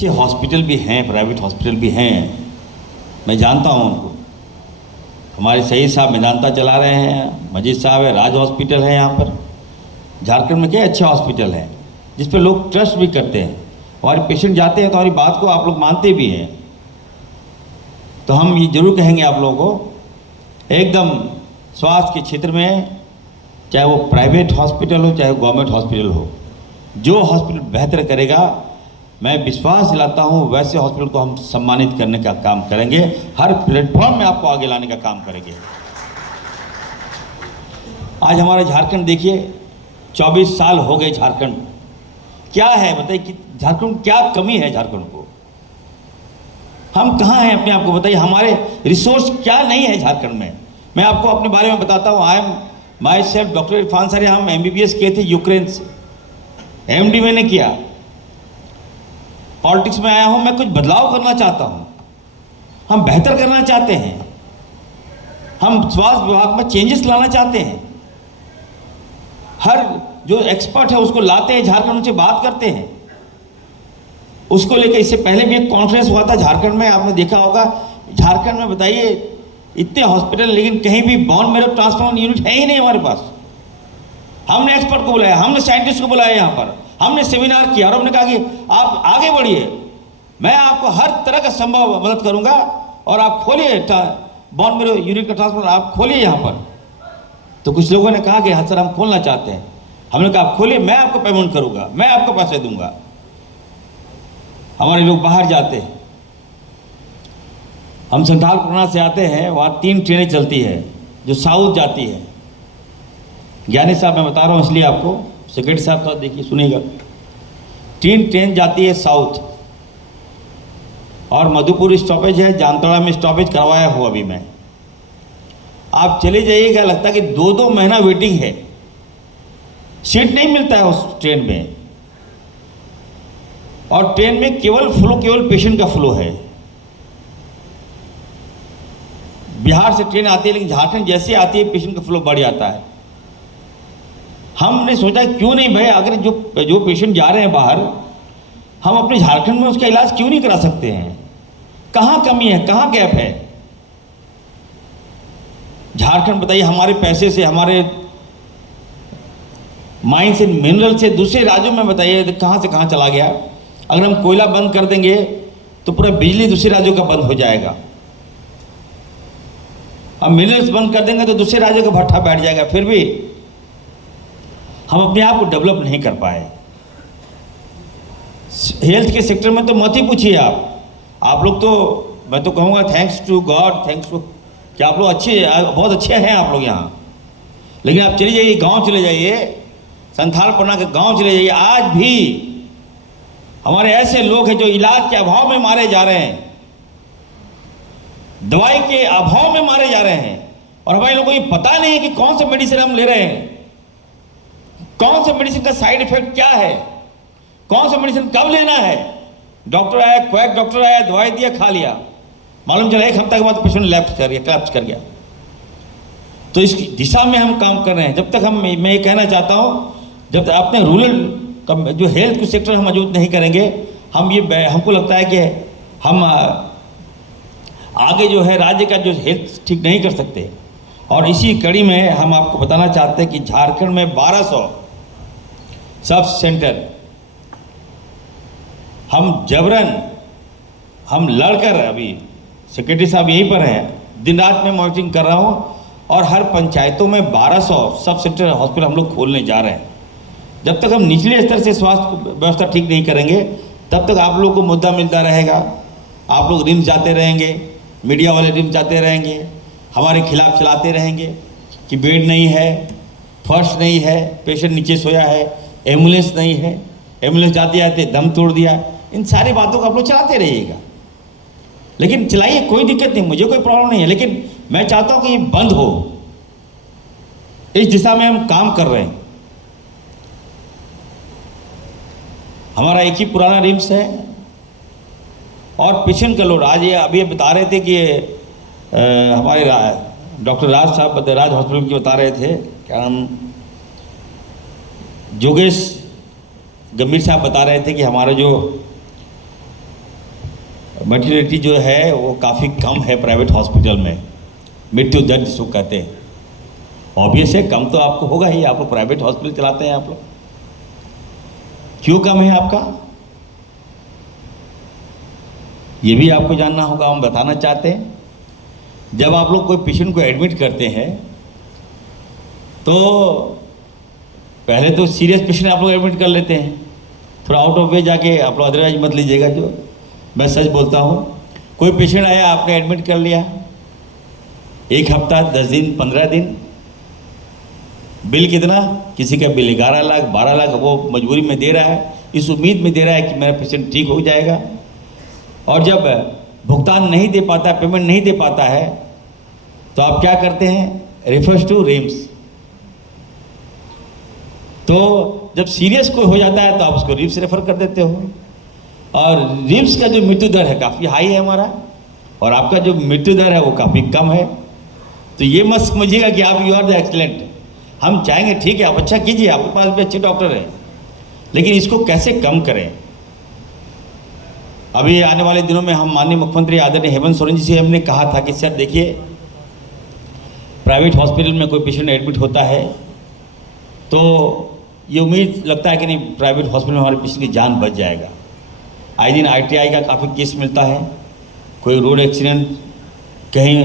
अच्छे हॉस्पिटल भी हैं, प्राइवेट हॉस्पिटल भी हैं, मैं जानता हूँ उनको। हमारे सईद साहब मेदांता चला रहे हैं, मजीद साहब है, राज हॉस्पिटल है यहाँ पर। झारखंड में क्या अच्छे हॉस्पिटल हैं जिस पर लोग ट्रस्ट भी करते हैं। हमारे पेशेंट जाते हैं तो हमारी बात को आप लोग मानते भी हैं। तो हम ये जरूर कहेंगे आप लोगों को, एकदम स्वास्थ्य के क्षेत्र में, चाहे वो प्राइवेट हॉस्पिटल हो चाहे गवर्नमेंट हॉस्पिटल हो, जो हॉस्पिटल बेहतर करेगा, मैं विश्वास दिलाता हूँ वैसे हॉस्पिटल को हम सम्मानित करने का काम करेंगे, हर प्लेटफॉर्म में आपको आगे लाने का काम करेंगे। आज हमारा झारखंड देखिए, 24 साल हो गए झारखंड। क्या है बताइए कि झारखंड क्या कमी है झारखंड को? हम कहाँ हैं अपने आप को बताइए? हमारे रिसोर्स क्या नहीं है झारखंड में? मैं आपको अपने बारे में बताता हूँ। I am my self doctor Irfan sir, हम MBBS किए थे यूक्रेन से, MD मैंने किया। पॉलिटिक्स में आया हूँ, मैं कुछ बदलाव करना चाहता हूँ, हम बेहतर करना चाहते हैं, हम स्वास्थ्य विभाग में चेंजेस लाना चाहते हैं। हर जो एक्सपर्ट है उसको लाते हैं झारखंड, उनसे बात करते हैं उसको लेकर। इससे पहले भी एक कॉन्फ्रेंस हुआ था झारखंड में, आपने देखा होगा। झारखंड में बताइए इतने हॉस्पिटल, लेकिन कहीं भी बोन मैरो ट्रांसप्लांट यूनिट है ही नहीं हमारे पास। हमने एक्सपर्ट को बुलाया, हमने साइंटिस्ट को बुलाया यहाँ पर, हमने सेमिनार किया और हमने कहा कि आप आगे बढ़िए, मैं आपको हर तरह का संभव मदद करूँगा और आप खोलिए बोन मैरो यूनिट का ट्रांसप्लांट, आप खोलिए यहाँ पर। तो कुछ लोगों ने कहा कि हाँ सर हम खोलना चाहते हैं। हमने कहा आप खोलिए, मैं आपको पेमेंट करूँगा, मैं आपको पैसे दूंगा। हमारे लोग बाहर जाते हैं, हम संथालपुरना से आते हैं, वहाँ 3 ट्रेनें चलती है जो साउथ जाती है। ज्ञानी साहब मैं बता रहा हूँ इसलिए आपको, सेक्रेटरी साहब तो देखिए सुनिएगा। 3 ट्रेन जाती है साउथ, और मधुपुर स्टॉपेज है, जामताड़ा में स्टॉपेज करवाया हुआ अभी मैं। आप चले जाइएगा, लगता है कि 2-2 महीना वेटिंग है, सीट नहीं मिलता है उस ट्रेन में। और ट्रेन में केवल पेशेंट का फ्लो है। बिहार से ट्रेन आती है, लेकिन झारखंड जैसे आती है पेशेंट का फ्लो बढ़ जाता है। हमने सोचा क्यों नहीं भाई, अगर जो पेशेंट जा रहे हैं बाहर, हम अपने झारखंड में उसका इलाज क्यों नहीं करा सकते हैं? कहाँ कमी है, कहाँ गैप है? झारखंड बताइए हमारे पैसे से, हमारे माइन से, मिनरल से दूसरे राज्यों में बताइए कहाँ से कहाँ चला गया। अगर हम कोयला बंद कर देंगे तो पूरा बिजली दूसरे राज्यों का बंद हो जाएगा। हम मिनरल्स बंद कर देंगे तो दूसरे राज्यों का भट्ठा बैठ जाएगा। फिर भी हम अपने आप को डेवलप नहीं कर पाए। हेल्थ के सेक्टर में तो मत ही पूछिए आप लोग तो, मैं तो कहूँगा thanks to God, thanks to कि आप लोग अच्छे, बहुत अच्छे हैं आप लोग यहाँ। लेकिन आप चले जाइए, गांव चले जाइए, संथालपरना के गांव चले जाइए, आज भी हमारे ऐसे लोग हैं जो इलाज के अभाव में मारे जा रहे हैं, दवाई के अभाव में मारे जा रहे हैं। और हमारे लोगों को ये पता नहीं है कि कौन सा मेडिसिन हम ले रहे हैं, कौन सा मेडिसिन का साइड इफेक्ट क्या है, कौन सा मेडिसिन कब लेना है। डॉक्टर आया, क्वैक डॉक्टर आया, दवाई दिया, खा लिया, मालूम चला 1 हफ्ते के बाद पेशेंट कोलैप्स कर गया। तो इस दिशा में हम काम कर रहे हैं। जब तक मैं ये कहना चाहता हूँ, जब तक अपने रूरल जो हेल्थ के सेक्टर हम मजबूत नहीं करेंगे, हमको लगता है कि हम आगे जो है राज्य का जो हेल्थ ठीक नहीं कर सकते। और इसी कड़ी में हम आपको बताना चाहते हैं कि झारखंड में 1200 सब सेंटर हम जबरन हम लड़कर, अभी सेक्रेटरी साहब यहीं पर हैं, दिन रात में मॉनिटरिंग कर रहा हूँ, और हर पंचायतों में 1200 सब सेंटर हॉस्पिटल हम लोग खोलने जा रहे हैं। जब तक हम निचले स्तर से स्वास्थ्य व्यवस्था ठीक नहीं करेंगे, तब तक आप लोगों को मुद्दा मिलता रहेगा। आप लोग रिम्स जाते रहेंगे, मीडिया वाले रिम्स जाते रहेंगे, हमारे खिलाफ चलाते रहेंगे कि बेड नहीं है, फर्श नहीं है, पेशेंट नीचे सोया है, एम्बुलेंस नहीं है, एम्बुलेंस जाते जाते दम तोड़ दिया। इन सारी बातों को आप लोग चलाते रहिएगा। लेकिन चलाइए, कोई दिक्कत नहीं, मुझे कोई प्रॉब्लम नहीं है, लेकिन मैं चाहता हूँ कि ये बंद हो। इस दिशा में हम काम कर रहे हैं। हमारा एक ही पुराना रिम्स है और पेशेंट का लोड, आज ये अभी बता रहे थे कि हमारे डॉक्टर राज साहब राज हॉस्पिटल की बता रहे थे, क्या नाम, जोगेश गंभीर साहब बता रहे थे कि हमारे जो मर्टिलिटी जो है वो काफ़ी कम है प्राइवेट हॉस्पिटल में, मृत्यु दर जिसको कहते हैं। ऑब्वियस है कम तो आपको होगा ही, आप लोग प्राइवेट हॉस्पिटल चलाते हैं आप लोग। क्यों कम है आपका, ये भी आपको जानना होगा, हम बताना चाहते हैं। जब आप लोग कोई पेशेंट को एडमिट करते हैं तो पहले तो सीरियस पेशेंट आप लोग एडमिट कर लेते हैं, थोड़ा आउट ऑफ वे जाके आप लोग अदरवाइज मत लीजिएगा, जो मैं सच बोलता हूँ। कोई पेशेंट आया, आपने एडमिट कर लिया, 1 हफ्ता, 10 दिन, 15 दिन, बिल कितना, किसी का बिल 11 लाख 12 लाख, वो मजबूरी में दे रहा है, इस उम्मीद में दे रहा है कि मेरा पेशेंट ठीक हो जाएगा। और जब भुगतान नहीं दे पाता, पेमेंट नहीं दे पाता है, तो आप क्या करते हैं, रेफर्स टू रिम्स। तो जब सीरियस कोई हो जाता है तो आप उसको रिम्स रेफर कर देते हो। और रिम्स का जो मृत्यु दर है काफ़ी हाई है हमारा, और आपका जो मृत्यु दर है वो काफ़ी कम है। तो ये मत समझिएगा कि आप यू आर द एक्सीलेंट। हम चाहेंगे ठीक है आप अच्छा कीजिए, आपके पास भी अच्छे डॉक्टर हैं, लेकिन इसको कैसे कम करें। अभी आने वाले दिनों में हम माननीय मुख्यमंत्री आदरणीय हेमंत सोरेन जी से हमने कहा था कि सर देखिए, प्राइवेट हॉस्पिटल में कोई पेशेंट एडमिट होता है तो ये उम्मीद लगता है कि नहीं प्राइवेट हॉस्पिटल में हमारे पेशेंट की जान बच जाएगा। आए दिन ITI का काफ़ी केस मिलता है, कोई रोड एक्सीडेंट, कहीं